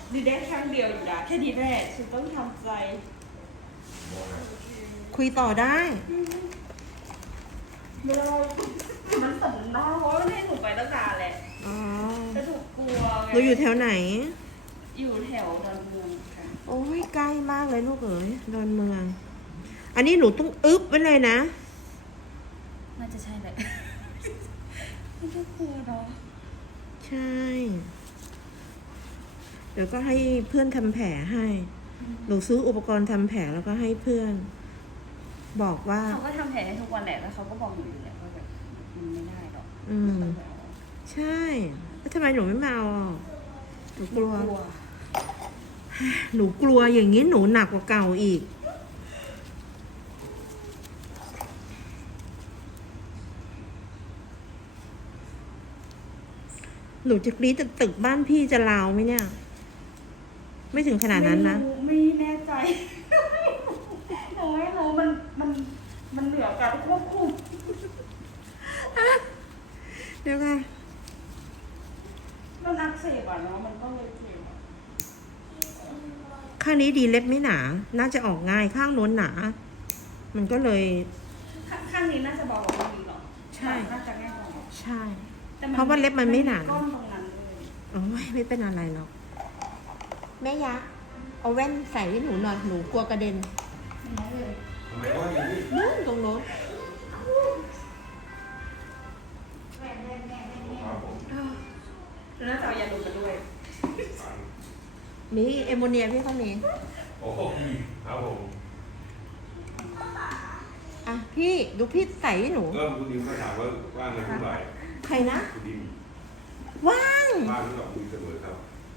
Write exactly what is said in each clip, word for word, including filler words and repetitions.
ดีได้ครั้งเดียวอยู่นะแค่ดีแรกฉันต้องทำใจคุยต่อได้ไม่ได้มันสำนักเพราะว่าให้หนูไปตั้งนานแหละอ๋อแต่ถูกกลัวไงหนูอยู่แถวไหนอยู่แถวดอนเมืองค่ะโอ้ยใกล้มากเลยลูกเอ๋ยดอนเมือง อันนี้หนูต้องอึ๊บไว้เลยนะน่าจะใช่แหละไม่ต้องกลัวเนาะใช่ เดี๋ยวก็ให้เพื่อนทำแผลให้ หนูซื้ออุปกรณ์ทำแผลแล้วก็ให้เพื่อน บอกว่าเขาก็ทำแผลให้ทุกวันแหละแล้วเขาก็บอกหนูอยู่แหละว่าแบบมันไม่ได้หรอกอืมใช่แล้วทำไมหนูไม่มาเอาหนูกลัว หนูกลัวอย่างนี้หนูหนักกว่าเก่าอีก หนูจะกรี๊ดจะตึกบ้านพี่จะราวไหมเนี่ย ไม่ถึงขนาดนั้นนะไม่แน่ใจหนูไม่รู้มันมันมันเหนือการควบคุมเดี๋ยวค่ะมันอักเสบอ่ะเนาะมันก็เลยเจ็บข้างนี้ดีเล็บไม่หนา น่าจะออกง่ายข้างโน้นหนา มันก็เลยข้างนี้น่าจะเบากว่าข้างนี้หรอใช่น่าจะง่ายกว่าใช่เพราะว่าเล็บมันไม่หนาก้อนตรงนั้นเลยโอ้ยไม่เป็นอะไรหรอกแม่ยะเอาแว่นใส่ให้หนูหน่อยหนูกลัวกระเด็นนู่นตรงโน้นน่าจะเอายาดมมาด้วยมีเอโมเนียพี่เขามีโอ้โหครับผมอ่ะพี่ดูพี่ใส่ให้หนูก็คุณดิมก็ถามว่าว่างไหมเท่าไหร่ใครนะคุณดิมว่างว่างหรือเปล่าคุยเสมอครับ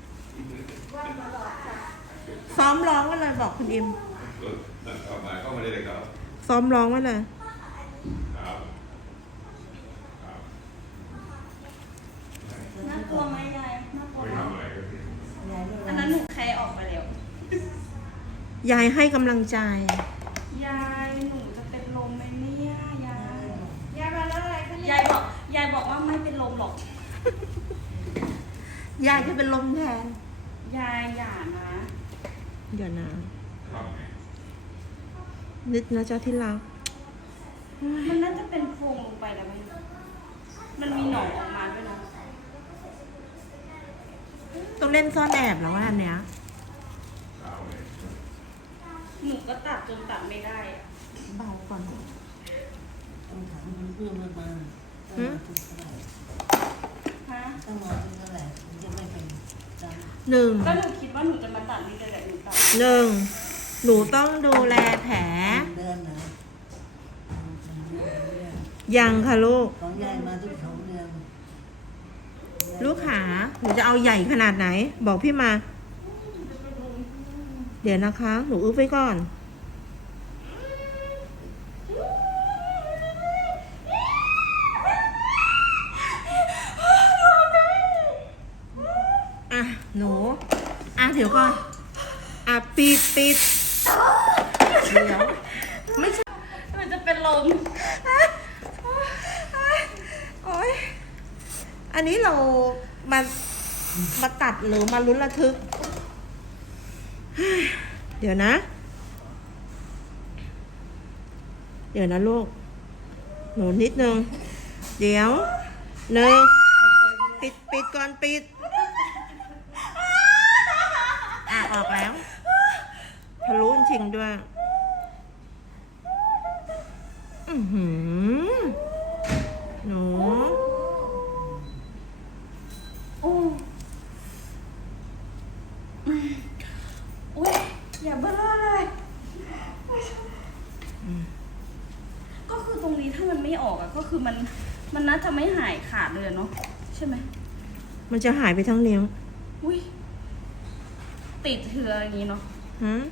ซ้อมร้องไว้เลยบอกคุณอิมเออนั่นเข้ามาเข้ามาได้เลยครับซ้อมร้องไว้เลยครับน่ากลัวไหมยายน่ากลัวไม่ทำอะไรก็คืออันนั้นหนูแค่ออกไปแล้วยายให้กำลังใจยายหนูจะเป็นลมไหมเนี่ยยายยายมาแล้วอะไรคะยายบอกยายบอกว่าไม่เป็นลมหรอกยายจะเป็นลมแทนยายอย่านะอย่านะนึกนะเจ้าที่รักมันน่าจะเป็นโฟมลงไปแล้วมันมันมีหนองออกมาด้วยนะต้องเล่นซ่อนแอบแล้วอันเนี้ยหนูก็ตัดจนตัดไม่ได้เบาก่อนต้องถามเพื่อนมาบ้างฮึฮะต้องรอจนเท่าไหร่ถึงจะไม่เป็นจำหนึ่งก็หนูคิดว่าหนูจะมาตัดนี่เลยแหละหนูตัดหนึ่งหนูต้องดูแลแผลเดือนนะยังค่ะลูกของยายมาทุกสองเดือนลูกขาหนูจะเอาใหญ่ขนาดไหน บอกพี่มา เดี๋ยวนะคะ หนูอึ้บไว้ก่อนอ่ะหนูอ่ะเดี๋ยวก่อนอ่ะปิดปิดเดี๋ยวไม่ใช่มันจะเป็นลมโอ๊ยอันนี้เรามามาตัดหรือมาลุ้นระทึกเดี๋ยวนะ เดี๋ยวนะลูกหนูนิดนึงเดี๋ยวหนึ่งปิดปิดก่อนปิดอ่ะออกแล้วทะลุจริงด้วยอือหือหนูโอ้อุ้ยอย่าเบ้อเลยก็คือตรงนี้ถ้ามันไม่ออกอะก็คือมันมันน่าจะไม่หายขาดเลยเนาะใช่ไหมมันจะหายไปทั้งนิ้วอุ้ยติดเถื่ออย่างนี้เนาะฮะ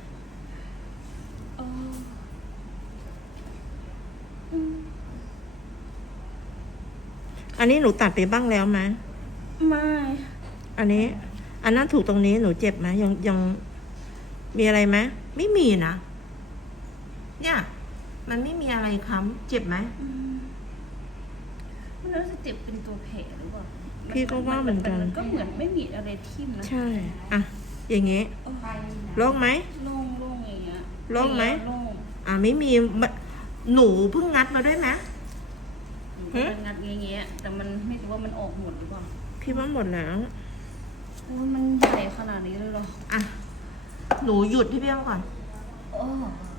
อันนี้หนูตัดไปบ้างแล้วไหมไม่อันนี้อันนั้นถูกตรงนี้หนูเจ็บไหมยังยังมีอะไรไหมไม่มีนะเนี่ยมันไม่มีอะไรค้ำเจ็บไหมมันน่าจะเจ็บเป็นตัวแผลหรือเปล่าพี่ก็ว่าเหมือนกันก็เหมือนไม่มีอะไรทิ่มนะใช่อ่ะอย่างงี้ไปนะโล่งไหมโล่งโล่งอย่างเงี้ยโล่งไหมโล่งอ่าไม่มีมะหนูเพิ่งงัดมาด้วยไหมหนูก็เป็นงัดเงี้ยๆแต่มันไม่รู้ว่ามันออกหมดหรือเปล่าพี่ว่าหมดแล้วโอ้ยมันใหญ่ขนาดนี้เลยเหรออ่ะ หนูหยุดที่เบี้ยงก่อนโอ้